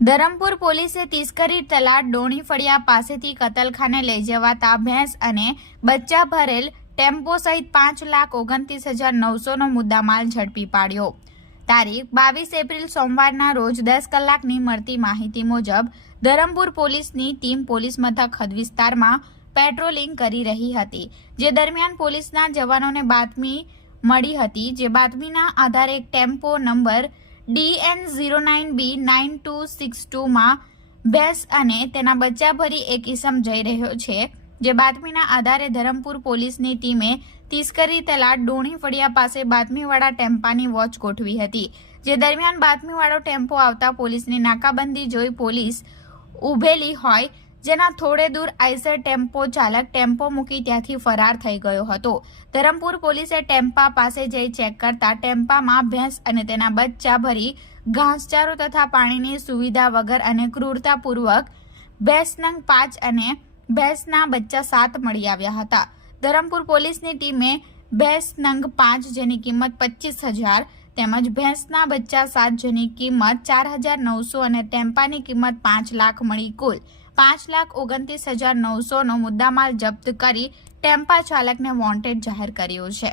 ધરમપુર પોલીસે તિસ્કરી તલાટ ડોણી ફળિયા પાસેથી કતલખાને લઈ જવાતા ભેંસ અને બચ્ચા ભરેલ ટેમ્પો સહિત 5,29,900નો મુદ્દામાલ ઝડપી પાડ્યો। તારીખ 22 એપ્રિલ સોમવારના રોજ 10 કલાકની મળતી માહિતી મુજબ ધરમપુર પોલીસની ટીમ પોલીસ મથક હદ વિસ્તારમાં પેટ્રોલિંગ કરી રહી હતી, જે દરમિયાન પોલીસના જવાનોને બાતમી મળી હતી। જે બાતમીના આધારે એક ટેમ્પો નંબર DN09B9262 માં ભેંસ અને તેના બચ્ચા ભરી એક ઈસમ જઈ રહ્યો છે। જે બાતમીના આધારે ધરમપુર પોલીસની ટીમે તિસ્કરી તલાટ ડોણી ફળિયા પાસે બાતમીવાળા ટેમ્પાની વોચ ગોઠવી હતી। જે દરમિયાન બાતમીવાળો ટેમ્પો આવતા પોલીસની નાકાબંધી જોઈ પોલીસ ઉભેલી હોય, જેના થોડે દૂર આઈસર ટેમ્પો ચાલક ટેમ્પો મૂકી ત્યાંથી ફરાર થઈ ગયો હતો। ધરમપુર પોલીસે ટેમ્પા પાસે જઈ ચેક કરતા ટેમ્પામાં ભેંસ અને તેના બચ્ચા ભરી ઘાસચારો તથા પાણીની સુવિધા વગર અને ક્રૂરતાપૂર્વક ભેંસ નંગ 5 અને ભેંસના બચ્ચા 7 મળી આવ્યા હતા। ધરમપુર પોલીસની ટીમે ભેંસ નંગ 5 જેની કિંમત 25,000 તેમજ ભેંસના બચ્ચા 7 જેની કિંમત 4,900 અને ટેમ્પાની કિંમત 5 લાખ મળી કુલ 5,29,900નો મુદ્દામાલ જપ્ત કરી ટેમ્પા ચાલકને વોન્ટેડ જાહેર કર્યો છે।